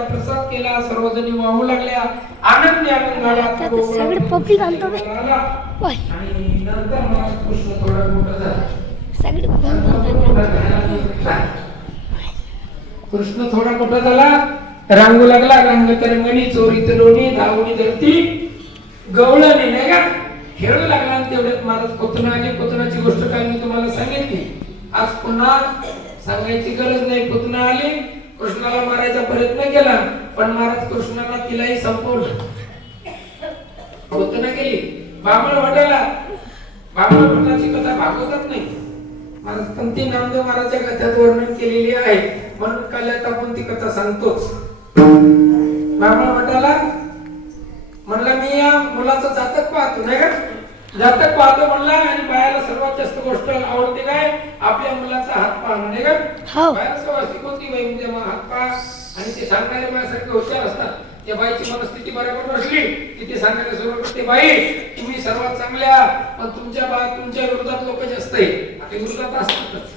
प्रसाद केला सर्वजणी वाहू लागल्या आनंदी आनंद झाला आणि नंतर महाराज कृष्ण थोडा मोठा झाला? कृष्ण थोडा मोठा झाला रांगू लागला रांग तर चोरी लोणी धावणी धरती गवळणी नाही का? खेळू लागला आणि तेवढ्यात महाराज कोतना आले कोतनाची गोष्ट काय मी तुम्हाला सांगितली. आज पुन्हा सांगायची गरज नाही. पुतना आली कृष्णाला मारायचा प्रयत्न केला पण महाराज कृष्णाला तिलाही संपवलं. पुतना गेली बामळ वाटायला. बामळ भटाची कथा भागवतात नाही. महाराज पंती नामदेव महाराजच्या कथ्यात वर्णन केलेली आहे. म्हणून काल आपण ती कथा सांगतोच. बामळ भटाला म्हणला मी या मुलाचं जातक पाहतो नाही का? जातक पाहतो म्हणला आणि बायाला सर्वात जास्त गोष्ट आवडते काय? आपल्या मुलाचा हात पाहणं नाही का हो. बाहेर सवासी कोणती बाई म्हणजे मग हात पा आणि ते सांगणारे माझ्यासारखे हुशार असतात. त्या बाईची मनस्थिती बरोबर नसली की ते सांगायला सुरुवात करते बाई तुम्ही सर्वात चांगल्या पण तुमच्या बा तुमच्या विरोधात लोक जास्त आहे आता विरोधात असतातच.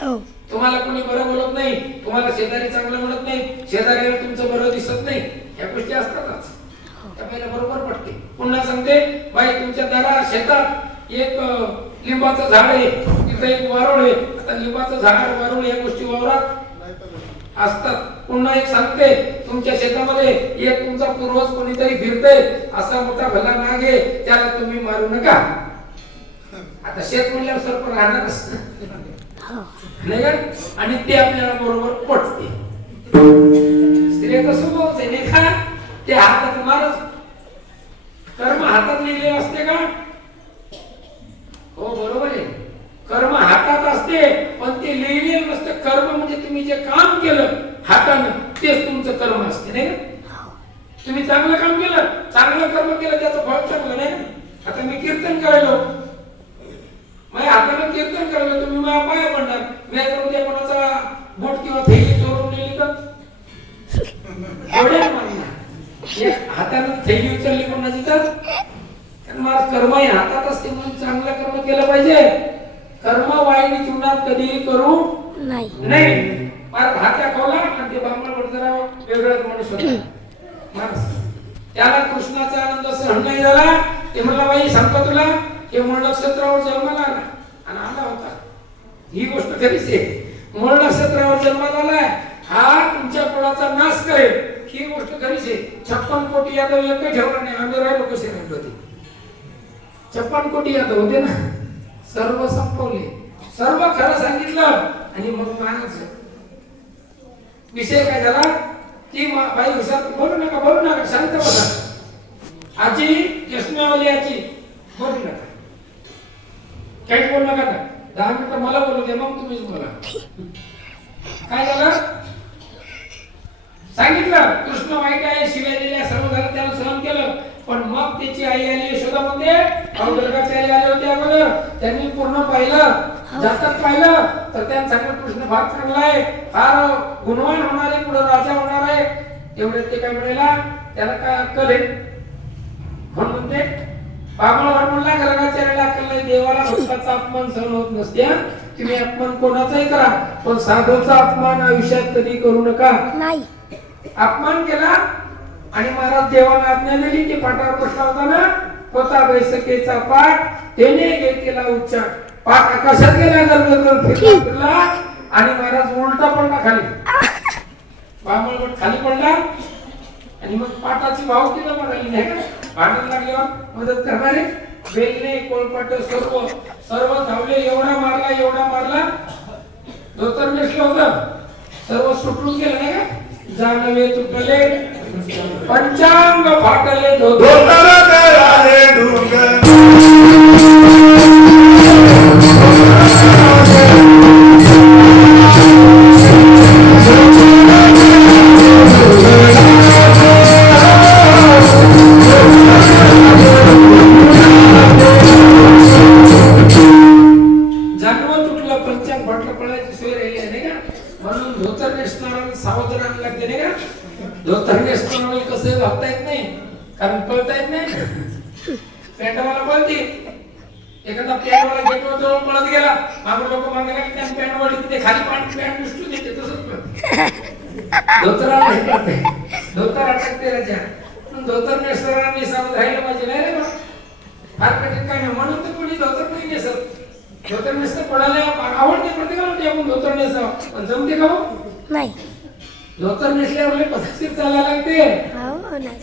हो. तुम्हाला कोणी बरं बोलत नाही तुम्हाला शेजारी चांगलं म्हणत नाही शेजारीला तुमचं बरं दिसत नाही. या गोष्टी असतातच. आपल्याला बरोबर पडते. पुन्हा सांगते बाई तुमच्या दारा शेतात एक लिंबाचं झाड आहे. तिथं एक वारुळ आहे. आता लिंबाचं झाड वारुळ या गोष्टी वावरात असतात. पुन्हा एक सांगते तुमच्या शेतामध्ये एक तुमचा पूर्वज कोणीतरी फिरतय. असा मोठा भला नाग आहे त्याला तुम्ही मारू नका. आता शेत म्हणल्यावर सर्प राहणारच. हो नाही का? आणि ते आपल्याला बरोबर पटते. स्त्रियाचा स्वभावच आहे नाही का? ते हातात मारच कर्म हातात लिहिले असते का? हो बरोबर आहे. कर्म हातात असते पण ते लिहिलेलं नसतं. कर्म म्हणजे तुम्ही जे काम केलं हातानं तेच तुमचं कर्म असते नाही का? तुम्ही चांगलं काम केलं चांगलं कर्म केलं त्याचं फळ चांगलं नाही आता मी कीर्तन करायलो. माझ्या हातानं कीर्तन करायला तुम्ही माझ्या पाया पडणार. मी आता उद्या कोणाचा बोट किंवा थैली चोरून नेली तर? हातानं थैली उचलली कोणाची तर? माझं कर्म हे हातात असते म्हणून चांगलं कर्म केलं पाहिजे. कर्म वाईट जीवनात कधीही करू नाही. भात्या खावला आणि ते बांबळ जरा वेगळाच माणूस. होता त्याला कृष्णाचा आनंद सहन नाही झाला. ते म्हणला बाई सांगतो तुला हे मूळ नक्षत्रावर जन्माला आला आणि आला होता. ही गोष्ट खरीच आहे. मूळ नक्षत्रावर जन्माला आलाय हा तुमच्या कुळाचा नाश करेल. ही गोष्ट खरीच आहे छप्पन कोटी यादव एक ठेवला नाही आम्ही राहिलो कसे राहिलो होते छप्पन कोटी यादव होते ना सर्व संपवले. सर्व खरं सांगितलं आणि मग मानाचं विषय काय झाला? ती बाई हुशार बोलू नका बोलू नका शांत बसा. आजी चष्म्यावाली आजी बोलू नका. काहीच बोलू नका आता. दहा मिनिटं मला बोलू दे मग तुम्हीच बोला. काय झालं? सांगितलं कृष्ण वाईट आहे शिवाय दिल्या सर्व झालं त्याला सहन केलं. पण मग त्याची आई आली यशोदा म्हणते अवदर्गाची आई आली होती अगोदर. त्यांनी पूर्ण पाहिलं जातात पाहिलं. तर त्यांनी सांगितलं कृष्ण फार चांगला आहे. फार गुणवान होणार आहे पुढे राजा होणार आहे. एवढे ते काय म्हणाला त्याला काय अक्कल आहे? म्हणून म्हणते पामळवर म्हणला गर्गाचार्याला अक्कल नाही. देवाला भक्ताचा अपमान सहन होत नसते तुम्ही अपमान कोणाचाही करा पण साधूचा अपमान आयुष्यात कधी करू नका. नाही. अपमान केला आणि महाराज देवाला आज्ञा दिली की पाठावर बसला होता होता बैसकेचा पाठ. त्याने घेतलेला उच्चार पाठ आकाशात गेला? गरगर फिरला आणि महाराज उलटा पडला खाली. बामळ खाली पडला आणि मग पाटाची भाव केला म्हणाली नाही का? भांडण लागल्यावर मदत करणारे बेलणे कोळपाट सर्व सर्व धावले एवढा मारला एवढा मारला. धोतर नेसलं होतं. सर्व सुटून गेलं नाही का? जाणवे तुटले पंचांग फाटले धोतर धोतर करारे नेसत धोतर नेसतं पडायला आवडते प्रत्येकाला ते आपण धोतर नेसावं पण जमते का हो? नाही. धोतर नेसल्यावर लय पद्धतशीर चालायला लागते. हो नाही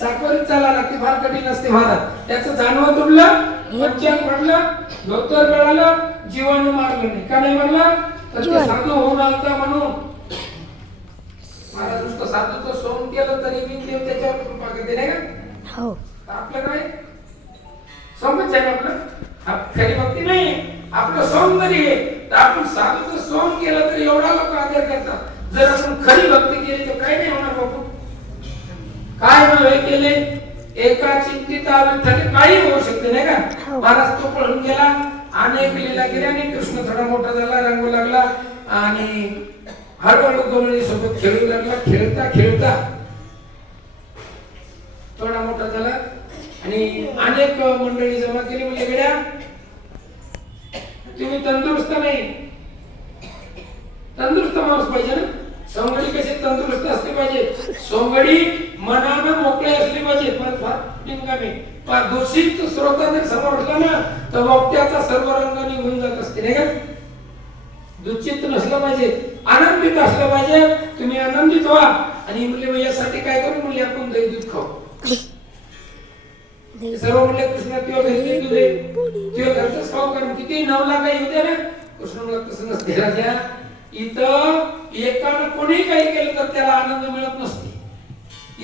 चाकवरीत चालायला लागते फार कठीण असते महाराज त्याचं जानवं तुडलं पंचांग पडलं धोतर गळालं जीवाणू मारलं नाही. का नाही मारलं? तर ते. साधू होऊन आलता म्हणून. महाराज नुसतं साधूचं सोंग केलं तरी मी देव त्याच्यावर कृपा करते नाही का? हो. आपलं काय? सोंगच आहे आपलं? आप- खरी भक्ती नाही आपलं सोंग जरी आहे तर आपण साधूचं सोंग केलं तर एवढा लोक आदर करतात. जर आपण खरी भक्ती केली तर काय नाही होणार बाबू काय नव्हे केले? एका चिंतित विठ्ठल काही होऊ शकते नाही का? हो. महाराज तो पळून गेला अनेक लीला केल्या आणि कृष्ण थोडा मोठा झाला रंगू लागला आणि हळूहळू गवळी सोबत खेळू लागला खेळता खेळता. थोडा मोठा झाला. आणि अनेक मंडळी जमा केली म्हणजे गड्या तुम्ही तंदुरुस्त नाही. तंदुरुस्त माणूस पाहिजे ना. सोंगडी कशी तंदुरुस्त असली पाहिजे. सोंगडी मनानं मोकळे असली पाहिजे. पण फार निमकामी फार दूषित स्रोता जर समोर असला ना तर वक्त्याचा सर्व रंग निघून जात असते नाही का? दूषित नसलं पाहिजे. आनंदित असलं पाहिजे. तुम्ही आनंदित व्हा. आणि म्हणले यासाठी काय करू? मुली आपण दही दूध खाऊ. सर्व म्हणले कृष्ण तुझ्या घरी आहे तुझ्या घरचंच खाऊ कारण किती नऊ लाख येऊ दे ना कृष्ण तसं नसते राजा इथं एकानं कोणी काही केलं तर त्याला आनंद मिळत नसते.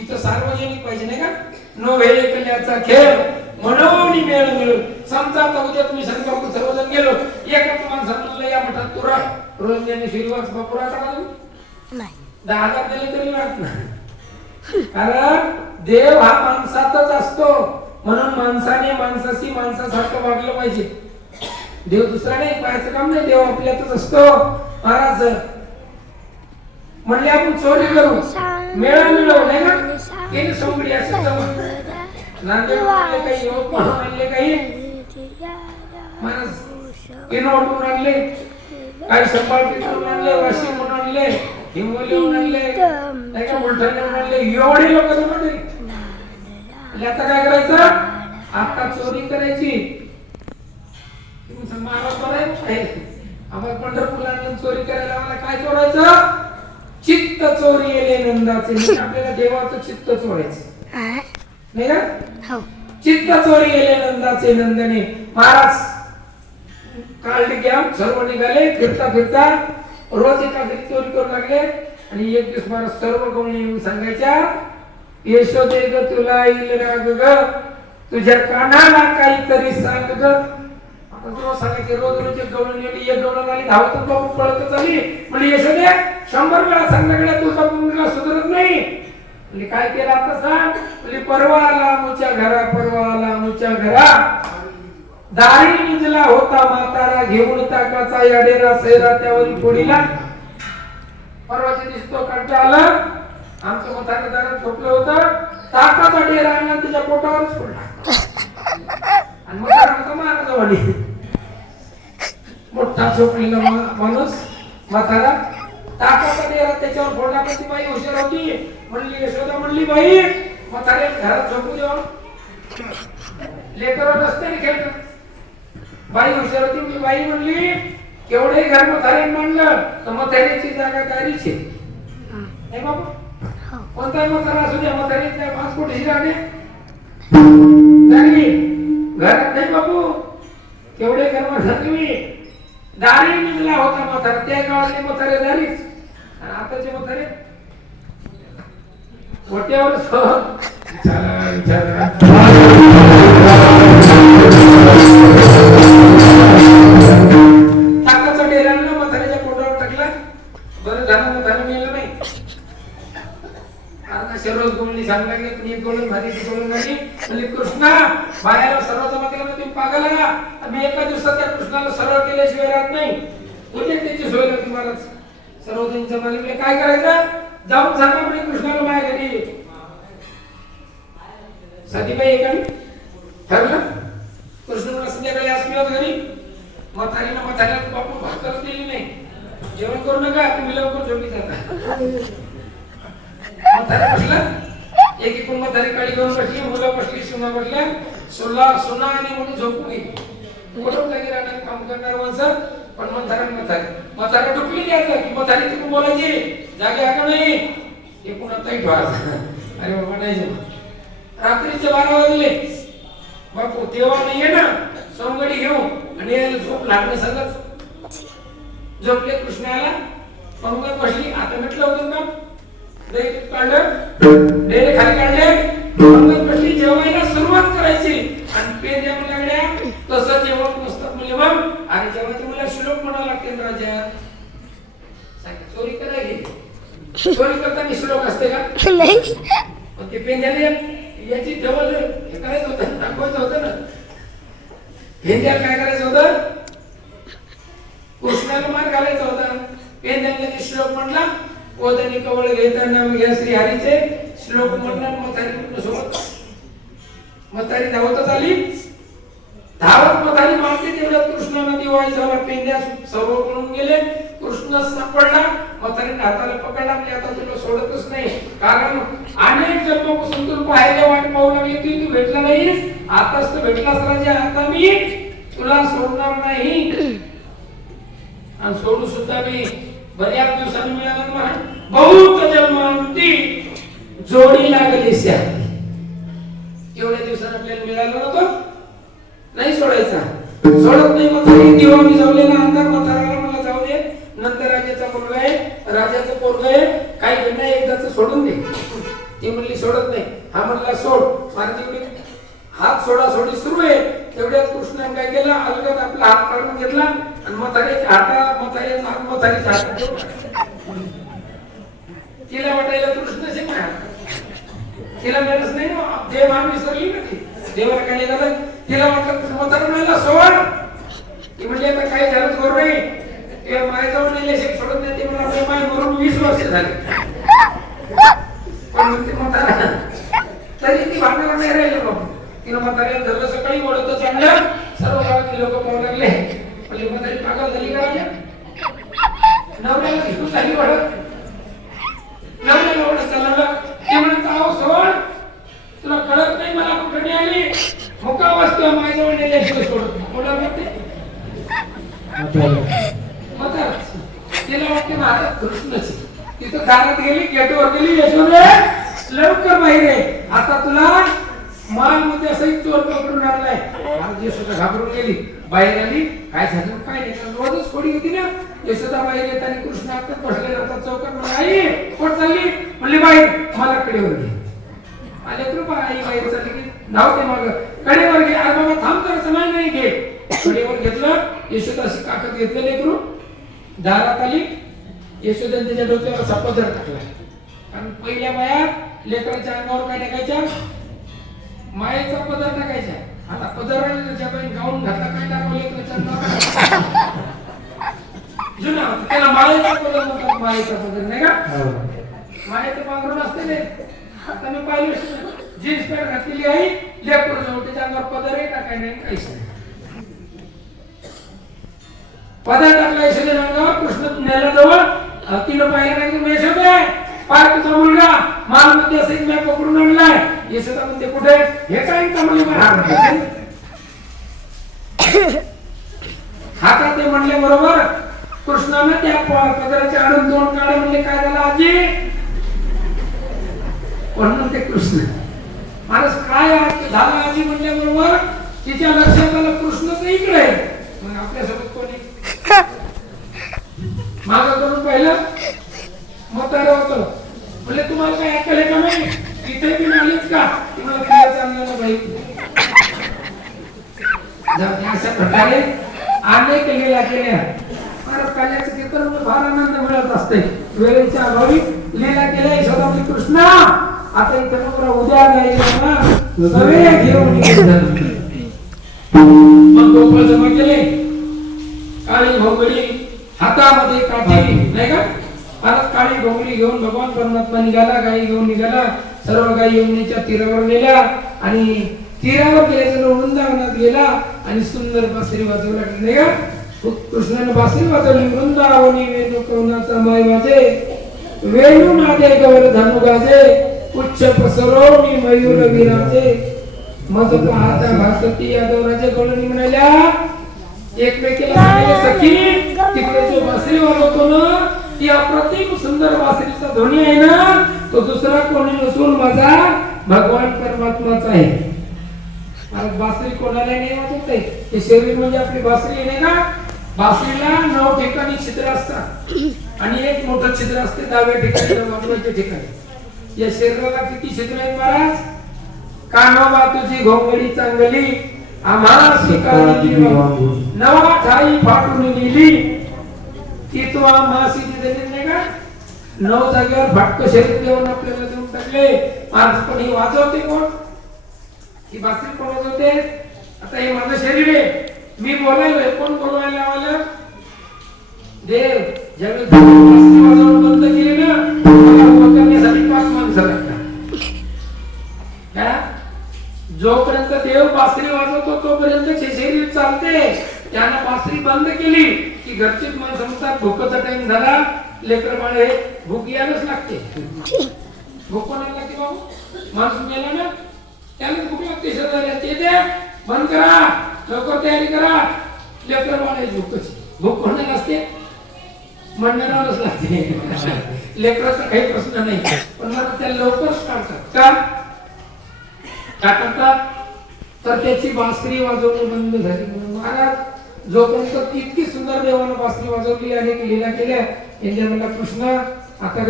इथं सार्वजनिक पाहिजे नाही का? नो वेळे कल्याचा खेळ म्हणून मेळ मिळून. समजा आता उद्या तुम्ही आपण सर्वजण गेलो एका माणसानं म्हणलं या मठात तुरा रोज ज्यांनी श्रीवास बापुरा टाका तुम्ही? नाही. दहा हजार दिले तरी वाट नाही. कारण देव हा माणसातच असतो. म्हणून माणसाने माणसाशी माणसासारखं वागलं पाहिजे. देव दुसरा नाही पाहायचं काम नाही देव आपल्यातच असतो. महाराज म्हणले आपण चोरी करू. मेळा मिळवू नाही ना केली सोंगडी नांदेड काही म्हणून आणले काही. महाराज किनवटून आणले. काही संभाळ पिठून आणले वाशी म्हणून आणले हिंगोलीहून आणले. नाही का बुलढाण्याहून आणले. एवढे लोक जमा केली आता काय करायचं? आता चोरी करायची. महाराज बरं. आम्हाला पंढरपूरला चोरी करायला आम्हाला काय चोरायचं? चित्त चोरी येले नंदाचे. म्हणजे आपल्याला देवाचं चित्त चोरायचं. नाही का? हो. चित्त चोरी गेले नंदाचे नंदने. महाराज काढले घ्या सर्व निघाले. फिरता फिरता. रोज एका घरी चोरी करू लागले. आणि एक दिवस महाराज सर्व गवळी येऊन सांगायच्या यशोदे ग तुला येईल राग ग. तुझ्या कानाला काहीतरी सांग ग. आता तुला सांगायचे रोज रोज एक गवळण येते एक गवळण आली धावत बाबू पळतच आली म्हणजे यशोदे शंभर वेळा सांगण्याकडे तुझा मुलगा सुधरत नाही. म्हणजे काय केलं आता सांग? म्हणजे परवा आला मुच्या घरा परवा आला मुच्या घरा. दारी निजला होता म्हातारा घेऊन ताकाचा या डेरा सैरा त्यावरी फोडीला. परवाच्या दिसतो कंटाळा आला. आमचं म्हातारा दारात झोपलं होतं. ताकाचा डेरा आणला त्याच्या पोटावरच पडला आणि म्हातारा मारत वाली मोठा झोपलेला माणूस म्हातारा ताकाचा डेरा त्याच्यावर फोडला पण ती बाई हुशार होती. म्हणली यशोदा म्हणली बाई म्हातारे घरात झोपू देऊ लेकर रस्त्याने खेळ बाई हुशार होती मी बाई म्हणली केवढे घर म्हातारे म्हणलं तर म्हाताऱ्याची जागा दारीची हे बाबा कोणताही म्हातारा असू द्या म्हातारीच्या पाच कोटी हिराने दारी घरात नाही बाबू केवढे घर म्हणतात दारी निघला होता म्हातारा त्या गावातले म्हातारे दारीच. आणि आताचे म्हातारे वट्यावर चला चला ताकाचा तिकडून तुम्ही तिकडून गोळण झाली म्हणजे कृष्णा बायाला सर्व जमा केलं म्हणजे तुम्ही पागल आहे मी एका दिवसात त्या कृष्णाला सरळ केल्याशिवाय राहत नाही. उद्या त्याची सोय लागते महाराज. सर्वजण जमा लागले म्हणजे काय करायचं? जाऊन सांगा म्हणजे कृष्णाला माझ्या घरी. सतीबाई एका ठरलं? कृष्ण मला संध्याकाळी जेवत घरी. म्हातारीनं म्हाताऱ्याला बापू भाकरच दिली नाही. जेवण करू नका तुम्ही लवकर झोपी जाता. म्हातारा बसला किंमत एकूण काळी घेऊन बसली मुलं बसली सुना बसल्या सुला सुना आणि म्हणून झोपून गेली कुठं जागी राहणार काम करणार माणसं पण म्हातारा म्हातारी. म्हातारा डुकली घ्यायचं की म्हातारी तिकडे बोलायची. जागे का नाही? हे आता एक अरे बाबा नाही जेवण रात्रीचे बारा वाजले. बापू तेव्हा नाहीये ना सोमगडी घेऊ आणि झोप लागणे सगळंच. झोपले कृष्णाला. पंगत बसली. आता म्हटलं होतं ना? काढलं? खाली काढले? जेवायला सुरुवात करायची? आणि पेन जेवण लागल्या तसं जेवण मस्तक म्हणजे आणि जेव्हा मला श्लोक म्हणावं लागते राजा. चोरी करायची चोरी करताना श्लोक असते का? नाही. ते पेंद्याने याची डबल हे करायचं होतं दाखवायचं होतं ना. काय करायचं होतं? कृष्णाला मार घालायचा होता. पेंद्याने ते श्लोक म्हणला ओदनी कवळ घेताना मी घ्या श्री हरीचे श्लोक म्हणणार मथारी सोबत. मथारी धावतच आली धावत मथारी मारते तेवढ्यात कृष्ण दिवाळी झाला पेंद्या सर्व पळून गेले. कृष्ण सापडला मथारी हाताला पकडला म्हणजे आता तुला सोडतच नाही. कारण अनेक जन्मापासून तुला पाहायला वाट पाहू लागली. तू तू भेटला नाहीस. आताच तू भेटलास राजा. आता मी तुला सोडणार नाही. आणि सोडू सुद्धा मी बऱ्याच दिवसांनी मिळाला ना बहुत जन्मांती जोडी लागली स्या एवढ्या दिवसांनी आपल्याला मिळालं नव्हतं नाही सोडायचा. सोडत नाही मग तरी दिवा मी जावलेला अंधार मथाराला मला जाऊ दे. नंतर राजाचा मुलगा आहे. राजाचं पोरग आहे. काही घेणं एकदाच सोडून दे. ती म्हणली सोडत नाही. हा म्हणला सोड. मारती हात सोडा सोडी सुरू आहे. तेवढ्यात कृष्णाने काय केलं? अलगद आपला हात काढून घेतला आणि म्हाताऱ्याच्या हाता म्हाताऱ्याचा हात म्हाताऱ्याच्या हातात तिला वाटायला कृष्ण सिंग तिला मिळत नाही ना. देव आम्ही विसरली ना ती. देवाला काय झालं? तिला वाटलं म्हातारा म्हणाला सोड. ती म्हणजे आता काय झालं करू नाही ते माय जाऊन नेले शेक सोडत नाही. ते म्हणून आपल्या माय मरून वीस वर्ष झाले. पण मग ते म्हातारा तरी ती भांडणार नाही राहिलं बाबा. तिनं म्हाताऱ्याला धरलं सकाळी ओढत आणलं सर्व गावातले लोक पाहू लागले. म्हणजे म्हातारी पागल झाली का नवऱ्याला घेऊन झाली वाढत नवऱ्याला ओढत चालवलं. ते म्हणत आहो सोड. तुला कळत नाही मला कुठे आली मोका वस्तू माझ्याजवळ नेल्याशिवाय सोडत नाही. कोणाला वाटते तिला वाटते ना आता कृष्णच तिथं दारात गेली गेटवर गेली यशोरे लवकर बाहेर आता तुला माल मध्ये सहित चोर पकडून आणलाय. आज यशोदा घाबरून गेली. बाहेर आली. काय झालं? काय नाही. रोजच कोणी होती ना. यशोदा बाहेर येत आणि कृष्ण आता बसले होता चौकात म्हणून आई कोण चालली? म्हणली बाई मला कडेवर घे. आले कृपा आई बाहेर चालली की धावते मग. कडेवर घे. आज बाबा थांब तर समान नाही घे. कडेवर घेतलं. यशोदा अशी काकत घेतलं लेकरू दारात आली. यशोदा त्याच्या डोक्यावर असा पदर टाकला. कारण पहिल्या बाया लेकराच्या अंगावर काय टाकायच्या? मायेचा पदर टाकायचा. आता पदर बाई गाऊन घातला काय टाकावं लेकराच्या अंगावर जुना. त्याला मायेचा पदर म्हणतात मायेचा पदर नाही का? मायेचं पांघरून असते ते. आता मी पाहिलं जीन्स पॅन्ट घातलेली आहे लेकरू जवळ त्याच्या अंगावर पदरही टाकाय नाही काहीच नाही. पदर टाकला यशोदे अंगावर कृष्ण नेला जवळ. तिनं पाहिलं नाही की यशोदे पाय तुझा मुलगा असेल मी पकडून आणलाय. यशोदा म्हणते कुठे हे काय हातात ते म्हणले बरोबर. कृष्णाने त्या पदराचे आणून दोन काढे म्हणले काय झालं आजी? म्हणून ते कृष्ण. माणूस काय झालं आजी म्हणल्या बरोबर. तिच्या लक्षात आलं कृष्णच इकडे आहे. मग आपल्यासोबत कोणी? मागं करून पाहिलं? म्हातारं होतं. म्हणजे तुम्हाला काय ऐकलं का नाही? इथे मी आलीच का? तुम्हाला फिरायचं चाललं ना बाई. अशा प्रकारे अनेक लिहिल्या केल्या. महाराज कीर्तन फार आनंद मिळत असते. वेळेच्या अभावी लिहिल्या केल्या यशोदामध्ये कृष्ण. आता इथे मग उद्या घ्यायचं ना सगळे घेऊन मग गोपाळ जमा केले. काळी भोगडी हातामध्ये काठी नाही का? परत काळी भोंगडी घेऊन भगवान परमात्मा निघाला गाई घेऊन निघाला सर्व गाई यमुनेच्या तीरावर नेल्या आणि तीरावर गेल्याचं वृंदावनात गेला आणि सुंदर बासरी वाजवू लागली नाही का कृष्णाने बासरी वाजवली. वृंदावनी वेणू कवनाचा माय वाजे वेणू नादे गवर धनु गाजे उच्च पसरवणी मयूर विराजे. मज पाहता भासती यादव राजे गवळणी म्हणाल्या एकमेकीला सखी तिकडे जो बासरी वाजवतो ना ती अप्रतिम सुंदर बासरीचा ध्वनी आहे ना तो दुसरा कोणी नसून माझा भगवान परमात्माचा आहे. बासरी कोणाला नाही वाजवत आहे? हे शरीर म्हणजे आपली बासरी आहे का बासरीला नऊ ठिकाणी छिद्र असतात. आणि एक मोठं छिद्र असते दहाव्या ठिकाणी ठिकाणी. या शरीराला किती छिद्र आहेत महाराज? कानोबा तुझी घोंगडी चांगली आम्हाला नवा ठाई फाटून नेली ती तो मासी दिली नाही का? नऊ जागेवर फाटक शरीर देऊन आपल्याला देऊन टाकले. आज पण ही वाजवते कोण? ही बासरी कोण वाजवते? आता हे माझं शरीर आहे. मी बोलायलोय कोण बोलवायला लावायला? देव ज्यावेळी वाजवून बंद केली ना मला पाच माणसं लागतात जोपर्यंत देव बासरी वाजवतो तोपर्यंत शरीर चालते. त्यानं बासरी बंद केली. की घरचे माणसं म्हणतात भूकचा टाइम झाला लेकर बाळे भूक यायलाच लागते. भूक कोणाला लागते बाबू? माणूस मेला ना त्याला भूक लागते शेजारी ते द्या बंद करा लवकर तयारी करा. लेकर बाळे भूकच भूक कोणाला असते मंडळावरच लागते. लेकराचा काही प्रश्न नाही पण मला त्या लवकरच काढतात का? काय करतात तर त्याची बासरी वाजवणं बंद झाली म्हणून महाराज जोपर्यंत इतकी सुंदर देवानं बासरी वाजवली आणि लीला केल्या यांच्या म्हणला कृष्ण आता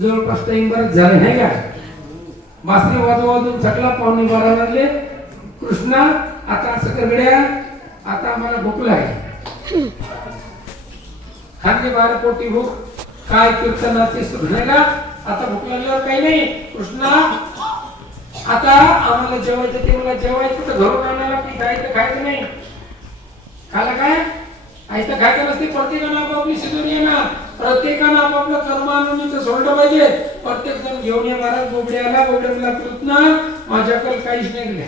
जवळपास टाइम बरंच झालं नाही का? बासरी वाजवाजून थकला पाहुणे बारा वाजले कृष्णा आता असं आता आम्हाला भूक आहे खाल्ली बारा पोटी भूक काय कीर्तनाचे सुख नाही का? आता भूक लागल्यावर काही नाही. कृष्णा आता आम्हाला जेवायचं ते मला जेवायचं तर घरून आणायला की खायचं खायचं नाही. खाला काय? आयतं खायचं असते प्रत्येकानं आपापली शिजून ये ना प्रत्येकानं आपापलं कर्मानुनीचं सोडलं पाहिजे. प्रत्येक जण घेऊन ये महाराज बोबड्याला आला बोबडे माझ्याकडे काहीच नाही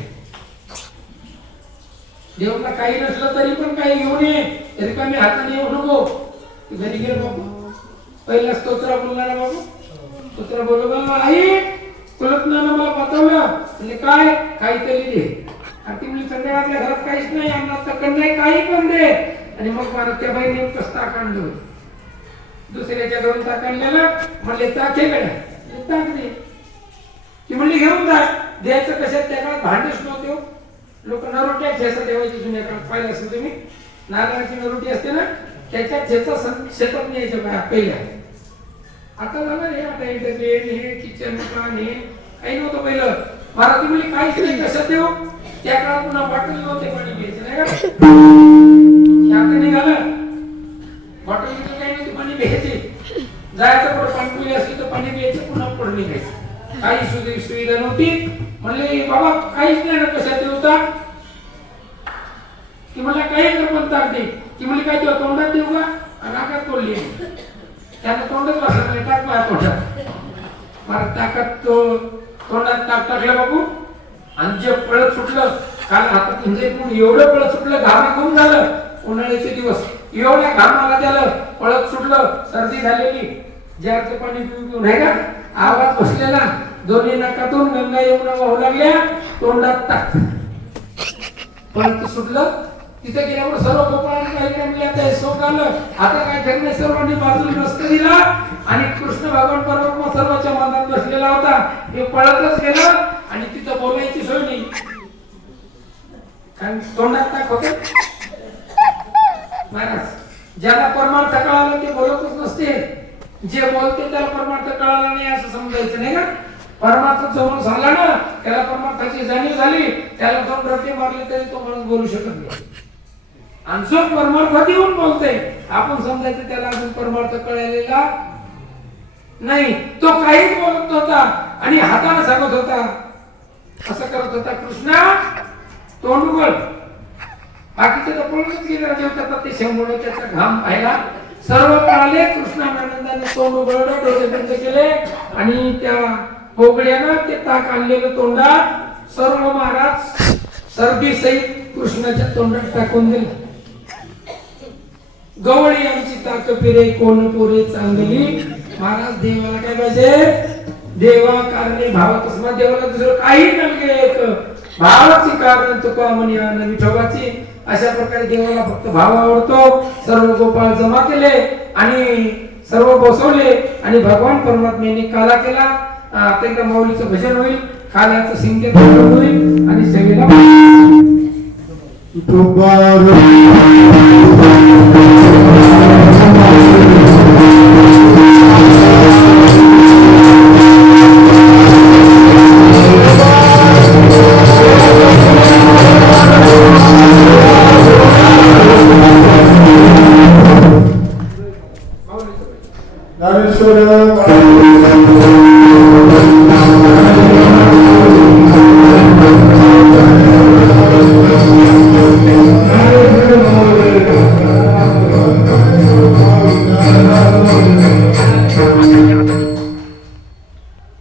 देवाला काही नसलं तरी पण काही घेऊन ये. तरी का मी हाताने येऊ नको. घरी गेलो बाबू. पहिला स्तोत्र ना बाबू. स्तोत्र बोलवा आई कुलपनानं मला बतवलं म्हणजे काय? काहीतरी दे. ती म्हणजे संध्या आपल्या घरात काहीच नाही आम्हाला तकड नाही काही पण दे. आणि मग मला त्या बहिणी कसं काढलं दुसऱ्याच्या दोन ताक आणलेला म्हणले ताक हे गड्या ताक दे. ती म्हणली घेऊन जा. द्यायचं कशात त्या काळात भांडेच नव्हते. लोक नरोट्या ठेसा देवायची जुन्या काळात पाहिलं असेल तुम्ही. नारळाची नरोटी असते ना त्याच्या ठेचा शेतात न्यायचं बाया पहिल्या. आता झालं हे आता इंटरनेट हे किचन दुकान हे काही नव्हतं पहिलं. मला तुम्ही काहीच नाही कशात देऊ? त्या काळात पुन्हा बॉटल नव्हते पाणी घ्यायचं नाही का? निघालं. बॉटल काही नव्हती पाणी घ्यायची. जायचं पुढे पाणी पिली असली तर पाणी घ्यायचं पुन्हा पुढे निघायचं. काही सुविधा सुविधा नव्हती. म्हणले बाबा काहीच नाही ना कशात देऊ की मला काही पण ताक दे. की म्हणजे काय देऊ तोंडात देऊ का? आणि नाकात तोडली. त्यानं तोंडच नाही टाक माझ्या तोंडात. मला ताकात तो तोंडात ताक टाकलं बाबू आणि जे पळत सुटलं काल हातात म्हणजे एवढं पळत सुटलं घामा खूप झालं. उन्हाळ्याचे दिवस एवढ्या घामाला त्याला पळत सुटलं सर्दी झालेली. ज्याचं पाणी पिऊ पिऊन आहे का आवाज बसलेला. दोन्ही नाकातून गंगा येऊन वाहू लागल्या तोंडात टाक. पण सुटलं तिथे गेल्यावर सर्व गोपाळांनी काही काय म्हणले आता हे शोक आलं. आता काय करणे सर्वांनी बाजूला रस्त दिला. आणि कृष्ण भगवान परमात्मा सर्वांच्या मनात बसलेला होता. हे पळतच गेलं आणि तिथं बोलायची सोय नाही. कारण तोंडात टाक होते. महाराज ज्याला परमार्थ कळाला ते बोलतच नसते. जे बोलते त्याला परमार्थ कळाला नाही असं समजायचं नाही का? परमार्थ जवळ झाला ना त्याला परमार्थाची जाणीव झाली. त्याला दोन रट्टे मारले तरी तो माणूस बोलू शकत नाही. आणि जो परमार्थ देऊन बोलते आपण समजायचं त्याला अजून परमार्थ कळलेला नाही. तो काहीच बोलत नव्हता आणि हाताने सांगत होता असं करत होता कृष्णा तोंड उघड बाकीचे तर बोलूनच गेले जेवतात ते शंभर त्याचा घाम पाहिला. सर्व पळाले कृष्णानंदाने तोंड उघडलं डोळे बंद केले आणि त्या पोगड्यानं ते ताक आणलेलं तोंडात सर्व महाराज सर्दी सहित कृष्णाच्या तोंडात टाकून दिलं. गवळी आमची ताक फिरे कोण पोरे चांगली? महाराज देवाला काय पाहिजे? देवा कारणे भावा तस्मा देवाला दुसरं काही नलगे एक. भावाची कारण तुका म्हणी आनंदी ठोकाची अशा प्रकारे देवाला फक्त भाव आवडतो. सर्व गोपाळ जमा केले आणि सर्व बसवले आणि भगवान परमात्म्याने काला केला. त्यांच्या आता एकदा माऊलीचं भजन होईल काल्याचं सिंग होईल आणि सगळेला Lord.